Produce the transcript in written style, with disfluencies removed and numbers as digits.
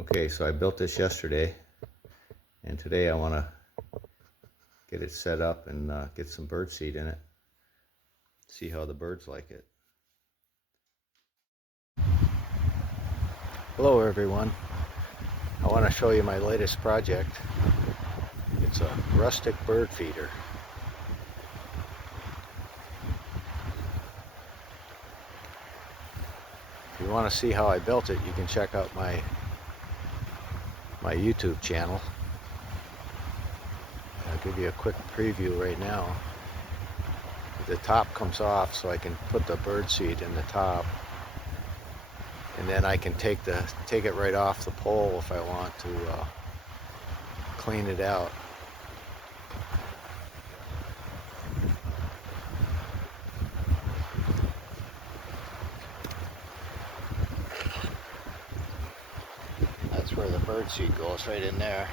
Okay, so I built this yesterday, and today I want to get it set up and get some bird seed in it. See how the birds like it. Hello everyone. I want to show you my latest project. It's a rustic bird feeder. If you want to see how I built it, you can check out my YouTube channel. I'll give you a quick preview right now. The top comes off so I can put the bird seed in the top, and then I can take it right off the pole if I want to clean it out. That's where the bird seed goes, right in there.